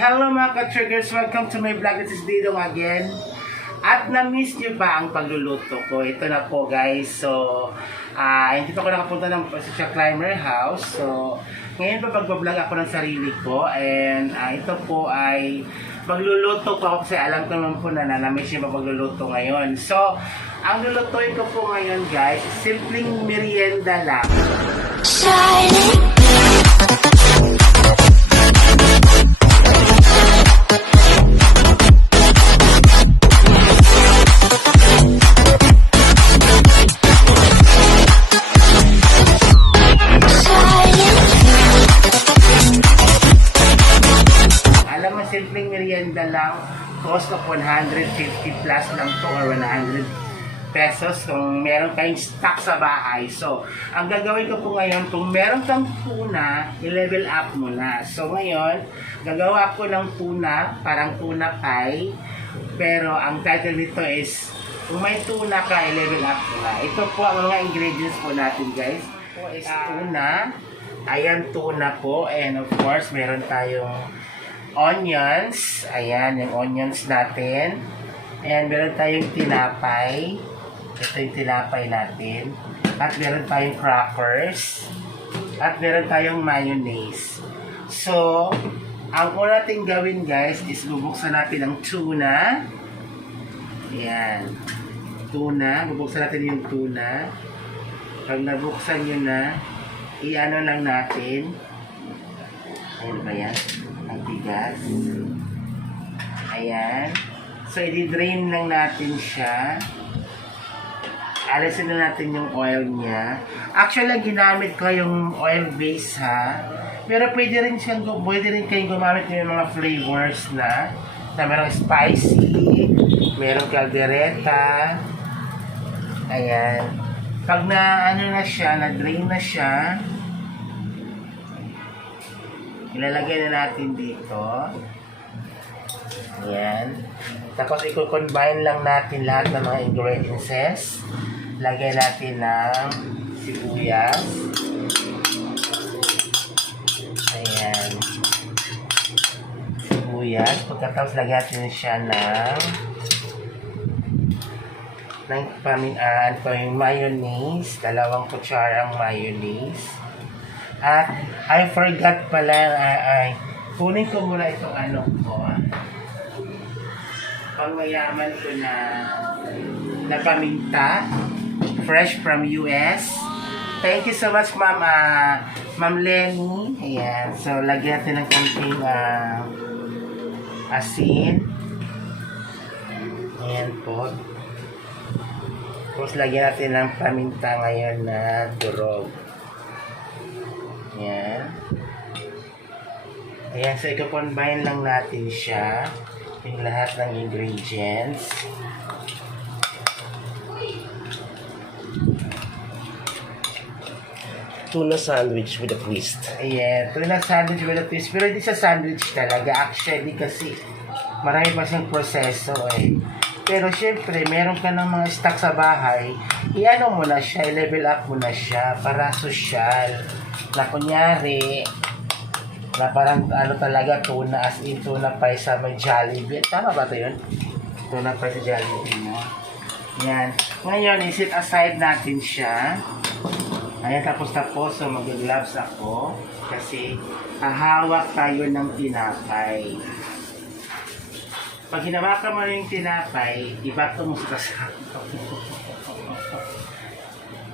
Hello mga ka-triggers! Welcome to my vlog. This is Didong again. At na-miss niyo ba ang pagluluto ko? Ito na po guys. So, ah hindi pa ako nakapunta ng sa Climber House. So, ngayon pa pag-vlog ako ng sarili ko. And ah, ito po ay magluluto ko ako kasi alam ko naman po na na-miss niyo ba pagluluto ngayon. So, ang lulutuin ko po ngayon guys, simpleng merienda lang. Alam cost of 150 plus lang to or 100 pesos kung meron kayong stock sa bahay. So, ang gagawin ko po ngayon, kung meron kang tuna, i-level up mo na. So, ngayon, gagawa ko ng tuna, parang tuna pie. Pero, ang title nito is, kung may tuna ka, i-level up mo na. Ito po ang mga ingredients po natin, guys. Po is tuna. Ayan, tuna po. And of course, meron tayong onions. Ayan, yung onions natin. And meron tayong tinapay. Ito yung tinapay natin. At meron tayong crackers. At meron tayong mayonnaise. So, ang una natin gawin guys is bubuksan natin ang tuna. Ayan. Tuna. Bubuksan natin yung tuna. Pag nabuksan nyo na, i-ano lang natin. Ayan ba yan? Ang tigas. Ayan. So, i-drain lang natin siya. Alisin na natin yung oil niya. Actually, ginamit ko yung oil base ha. Pero pwede rin siyang, pwede rin kayong gumamit ng mga flavors na na merong spicy, merong caldereta. Ayan. Pag na ano na siya, na drain na siya, ilalagay na natin dito. Ayan. Tapos i-combine lang natin lahat ng mga ingredients. Lagay natin ng sibuyas. Ayan. Sibuyas. Pagkatapos lagyan natin siya ng ng paminaan ko yung mayonnaise. Dalawang kutsarang mayonnaise. At I forgot pala, ay, ay, kunin ko muna itong ano ko. Pangmayaman ko na na. Fresh from US. Thank you so much, Ma'am ah, Ma'am Lenny. Ayan. So, lagyan natin ng konting ah, asin. Ayan po. Tapos lagyan natin ng paminta ngayon na durog. Ayan. Ayan, so i-combine lang natin siya. Yung lahat ng ingredients. tuna sandwich with a twist. Ayan, tuna sandwich with a twist. Pero hindi sa sandwich talaga. Actually, kasi marami pa siyang proseso eh. Pero syempre, meron ka ng mga stock sa bahay, i-ano mo na siya, i-level up mo na siya para social. Na kunyari, na parang ano talaga, tuna as in tuna pa sa may Jollibee. Tama ba ito yun? Tuna pa sa Jollibee mo. Yan. Ngayon, isit aside natin siya. Ayan, tapos tapos, so mag-gloves ako kasi hahawak tayo ng tinapay. Pag hinawakan mo yung tinapay, ibato mo sa kasama.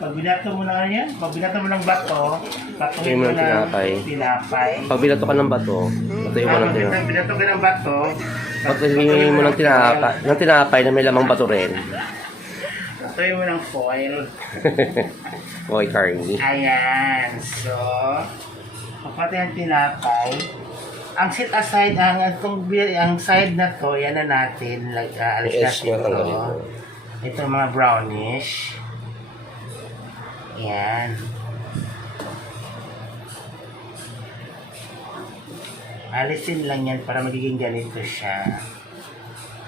Pag binato mo na yan, pag binato mo ng bato, batuhin Yung mo na tinapay. tinapay. Pag binato ka ng bato, batuhin mo Ah, ng pag tinapay. binato ka ng bato, Batuhin mo ng tinapay, ng tinapay na may lamang bato rin. Batuhin mo ng foil. Boy, Carly. Ayan. So, kapag yung tinapay, ang set aside, ang, itong, ang side na to, yan na natin. Like, uh, alis Yes, natin yan ang to. ganito. Ito mga brownish. Yan. Alisin lang yan para magiging ganito siya.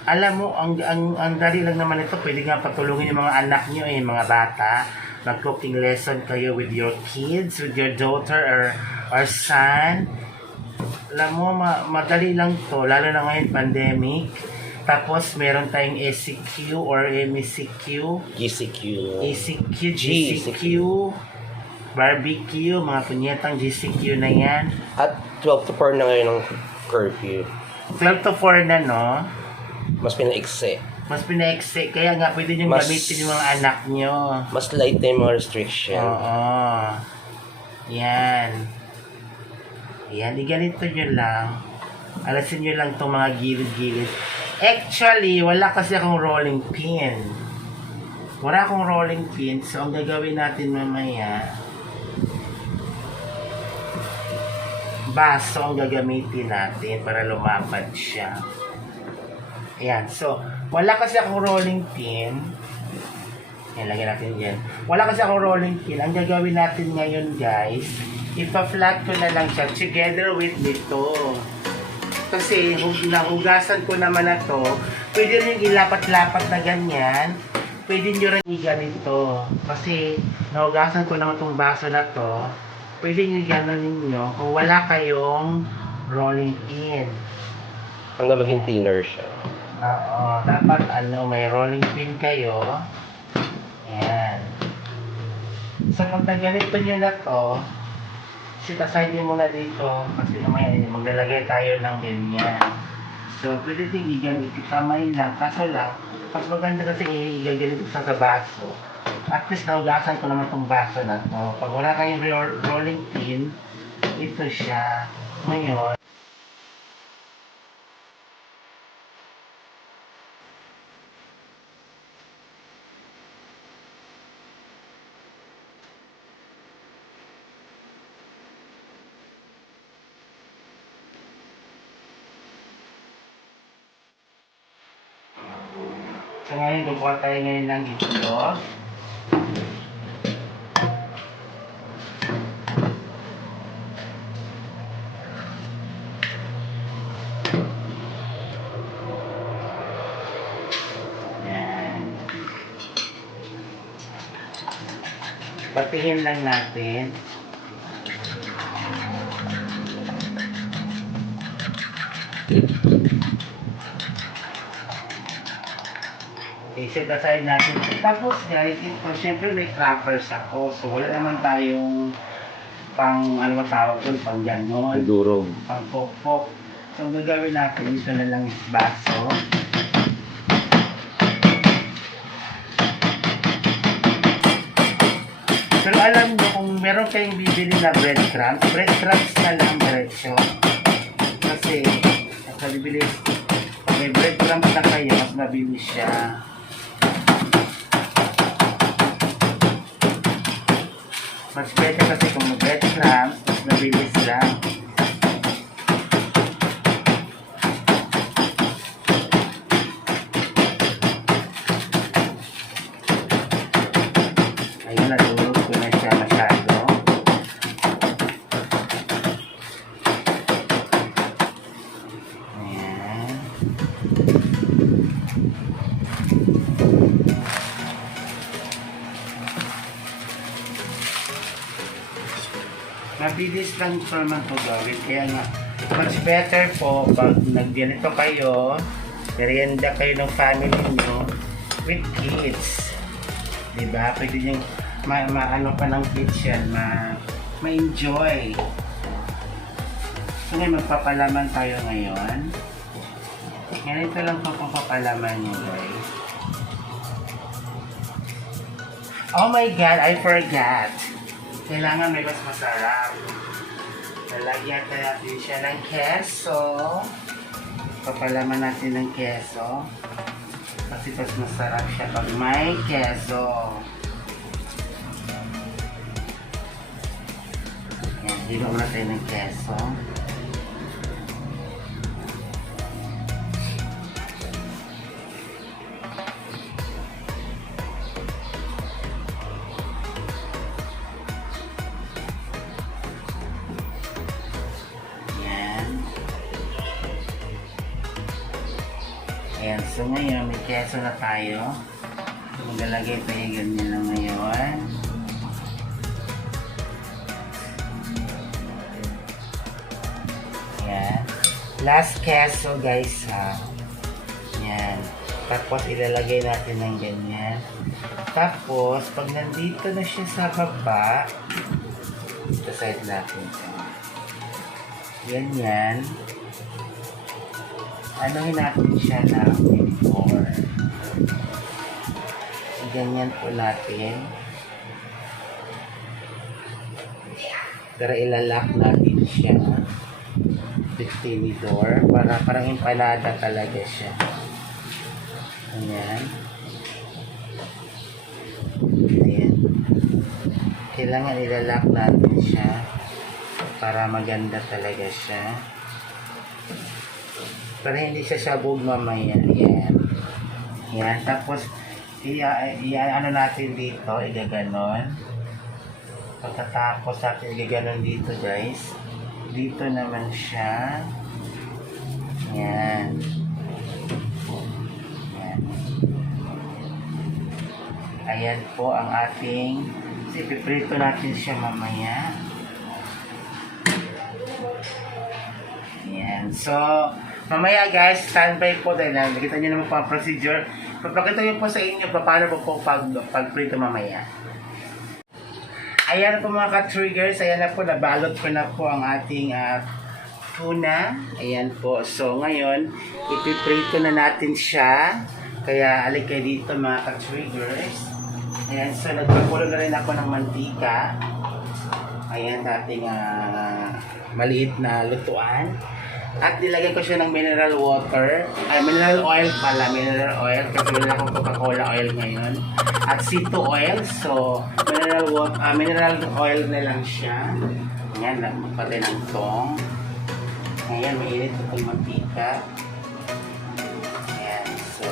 Alam mo, ang, ang, ang dali lang naman ito, pwede nga patulungin yung mga anak nyo eh, mga bata. Mag-cooking lesson kayo with your kids, with your daughter or, or son. alam mo, ma- madali lang to, lalo na ngayon pandemic. Tapos, meron tayong SCQ or MECQ, GCQ. ECQ, GCQ, barbecue, mga punyetang GCQ na yan. At 12 to 4 na ngayon ang curfew. 12 to 4 na, no? Mas pinaiksi. Mas pinaiksi. Kaya nga, pwede nyo Mas- gamitin yung mga anak nyo. Mas light na yung mga restriction. Oo. Yan. Yan, di ganito nyo lang. Alasin nyo lang itong mga gilid-gilid. Actually, wala kasi akong rolling pin. Wala akong rolling pin. So, ang gagawin natin mamaya, baso ang gagamitin natin para lumapad siya. Ayan. So, wala kasi akong rolling pin. Yan, lagyan natin yan. Wala kasi akong rolling pin. Ang gagawin natin ngayon, guys, ipa-flat ko na lang siya together with nito. Kasi hug nahugasan ko naman na to, pwede rin ilapat-lapat na ganyan. Pwede nyo rin ganito. Kasi nahugasan ko naman tong baso na to, pwede nyo gano'n ninyo kung wala kayong rolling pin. Hanggang maging thinner siya. Oo, dapat ano, may rolling pin kayo. Ayan. So, kung ganito nyo na to, sitasay nyo muna dito kasi naman maglalagay tayo ng ganyan. So, pwede din igamit kamay lang. Kaso lang, mas maganda kasi igaganito sa sa baso. At least naugasan ko naman tong baso na to. Pag wala kayong ro- rolling pin, ito siya. Ngayon, So ngayon, kukuha tayo ngayon ng itlog. Batihin lang natin. I-set aside natin. Tapos guys, ito, syempre may crackers ako. So wala naman tayong pang, ano ba tawag doon, pang ganon, Durog. pang pokpok. So ang gagawin natin, ito na lang baso. Pero alam nyo, kung meron kayong bibili na breadcrumbs, breadcrumbs na lang diretso. Kasi, sa bibili, pag may breadcrumbs na kayo, mas mabilis siya. Mas better kasi kung may breadcrumbs, mas lang. Mabilis lang ito naman ito gawin. Kaya nga, much better po pag nagganito kayo, merienda kayo ng family nyo with kids. Diba? Pwede nyo ma, maano pa ng yan, ma, ma-enjoy. So ngayon, magpapalaman tayo ngayon. Ganito lang po papapalaman nyo guys. Oh my God, I forgot. Kailangan may mas masarap. Lalagyan tayo natin siya ng keso. Papalaman natin ng keso. Kasi mas masarap siya pag may keso. Yan, hilo na tayo ng keso. Keso na tayo. Maglalagay tayo ganyan lang ngayon. Ayan. last queso guys ha. Yan. Tapos ilalagay natin ng ganyan. Tapos, pag nandito na siya sa baba, ito side natin siya. Ganyan. Anuhin natin siya ng 24. Ganyan po natin. Pero ilalak natin siya. Tinidor. Para parang empanada talaga siya. Ayan. Ayan. Kailangan ilalak natin siya para maganda talaga siya. Para hindi siya sabog mamaya. Ayan. Ayan. Tapos, iya, iya, ano natin dito, igaganon. Pagkatapos natin igaganon dito, guys. Dito naman siya. Ayan. Ayan. Ayan po ang ating kasi piprito natin siya mamaya. Ayan. So, mamaya guys, standby po dahil na, nakita nyo naman po ang procedure. Papakita nyo po sa inyo pa paano po po pag, pagprito mamaya. Ayan po mga ka-triggers. Ayan na po, nabalot ko na po ang ating ah, tuna. Ayan po. So, ngayon, ipiprito na natin siya. Kaya, alik kayo dito mga ka-triggers. Ayan, so nagpakulo na rin ako ng mantika. Ayan, dating ah, maliit na lutuan. At nilagyan ko siya ng mineral water. Ay, mineral oil pala. Mineral oil. Kasi wala akong Coca-Cola oil ngayon. At C2 oil. So, mineral water, ah, mineral oil na lang siya. Ayan, pati ng tong. Ayan, mainit itong mantika. Ayan, so,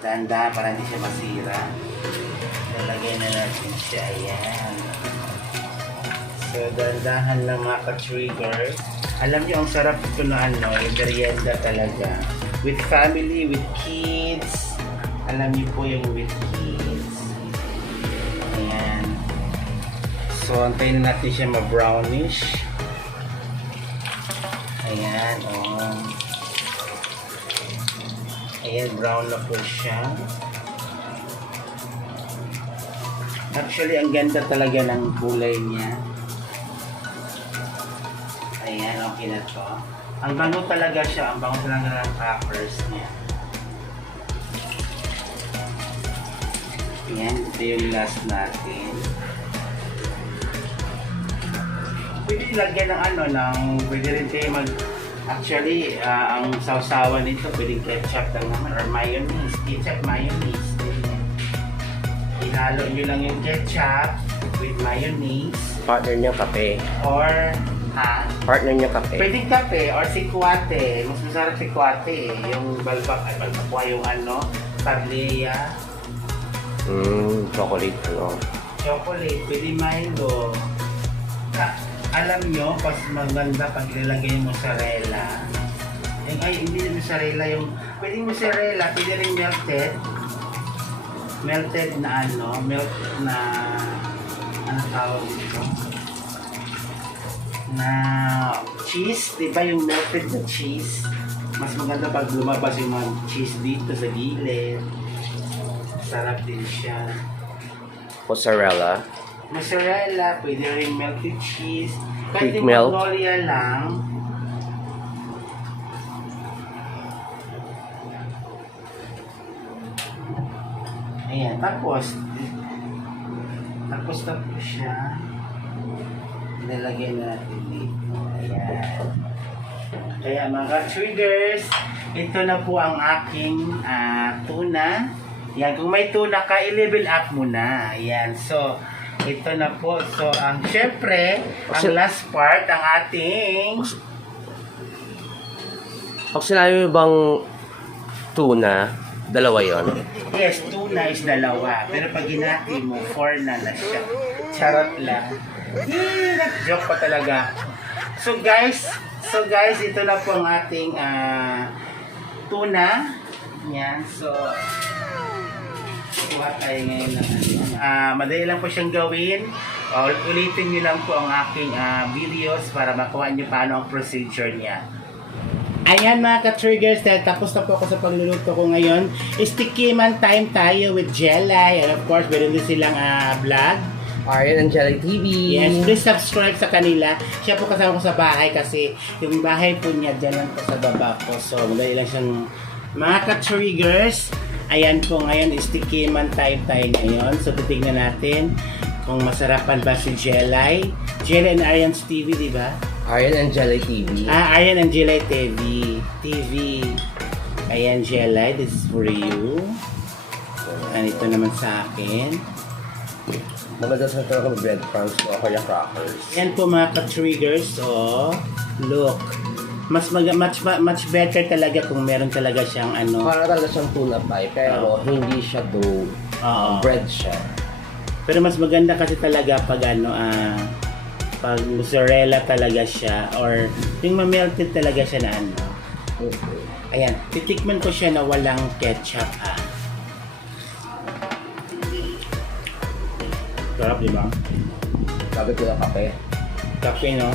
dahan-dahan para hindi siya masira. Lalagay na natin siya. Ayan. So, dahan-dahan lang mga ka-trigger. Alam niyo, ang sarap ito na ano, merienda talaga. With family, with kids. Alam niyo po yung with kids. Ayan. So, antayin na natin siya ma-brownish. Ayan, oh. Ayan, brown na po siya. Actually, ang ganda talaga ng kulay niya. Ayan, okay na to. Ang bango talaga siya. Ang bango talaga ng crackers niya. Ayan, ito yung last natin. Pwede lagyan ng ano, ng, pwede rin tayo mag, actually, ah, ang sausawan nito, pwede ketchup lang naman, or mayonnaise, ketchup, mayonnaise. Ihalo nyo lang yung ketchup with mayonnaise, Partner niya kape. or, ha, Partner niya kape. Pwedeng kape or sikwate. Mas masarap sikwate eh. Yung balbak, ay balbakwa yung ano, tablea, Mm, chocolate ano. chocolate, pwede Milo. Ah, alam nyo, pas maganda pag ilalagay yung mozzarella. Yung, ay, hindi yung mozzarella, yung, pwede mozzarella, pwede rin melted. Melted na ano, melt na, ano tawag dito? Na cheese, di ba yung melted na cheese? Mas maganda pag lumabas yung mga cheese dito sa gilid. Sarap din siya. Mozzarella. Mozzarella, pwede rin melted cheese. Kahit Quick melt. magnolia lang. Ayan, tapos, tapos tapos siya. Nilagay natin dito. Ayan. Kaya mga triggers, ito na po ang aking ah, tuna. Yan, kung may tuna ka, i-level up mo na. Ayan, so, ito na po. So, ang syempre, ang last part, ang ating Pag sinabi mo bang tuna, dalawa yon. Yes, tuna is dalawa. Pero pag hinati mo, four na na siya. Charot lang. Joke pa talaga. So guys, so guys, ito na po ang ating ah, tuna. Yan, so kuha tayo ngayon ng. Ah, madali lang po siyang gawin. Uh, ulitin niyo lang po ang aking ah, videos para makuha niyo paano ang procedure niya. Ayan mga ka-triggers, dahil tapos na po ako sa pagluluto ko ngayon. Sticky man time tayo with Jelly. And of course, meron din silang ah, vlog. Arian Angelic TV. Yes, please subscribe sa kanila. Siya po kasama ko sa bahay kasi yung bahay po niya dyan lang po sa baba ko. So, madali lang siyang mga ka-triggers. Ayan po ngayon, sticky man time tayo ngayon. So, titignan natin kung masarapan ba si Jelly. Jelly and Arian's TV, di ba? Arian Angelic TV. Ah, Arian and Jelly TV. TV. Ayan, Jelly, this is for you. And ito naman sa akin. Maganda sa ito kami breadcrumbs o kaya crackers. Yan po mga ka-triggers. So, look. Mas mag much much better talaga kung meron talaga siyang ano. Para talaga siyang tuna pie, pero hindi siya dough. Oo. Bread siya. Pero mas maganda kasi talaga pag ano ah pag mozzarella talaga siya or yung ma-melted talaga siya na ano. Ayan, titikman ko siya na walang ketchup ah. Sarap, di ba? Sabi ko ng kape. Kape, no?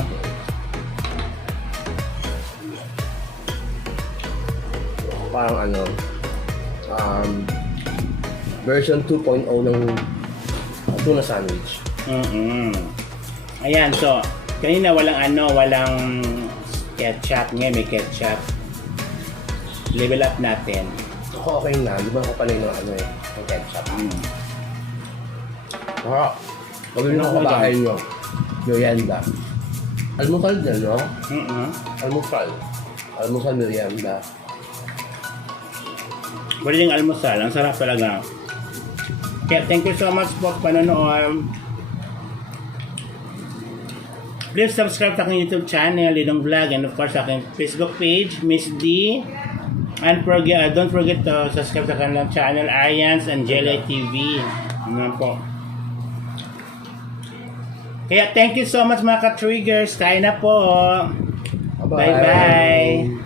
Parang ano, um, version 2.0 ng tuna sandwich. mm Ayan, so, kanina walang ano, walang ketchup. Ngayon may ketchup. Level up natin. Okay na, di ba ako panay ng ano eh, ng ketchup. Mm. Ah, mo Ano sa ba bahay nyo. Merienda. Almusal din, no? Mm-mm. Almusal. Almusal merienda. Pwede ding almusal. Ang sarap talaga. Kaya thank you so much po panonood. Please subscribe sa aking YouTube channel, Lidong Vlog, and of course sa aking Facebook page, Miss D. And forget, uh, don't forget to subscribe sa kanilang channel, Arians and Jelly TV. Ano po. Kaya thank you so much mga ka-triggers. Kain na po. Bye-bye.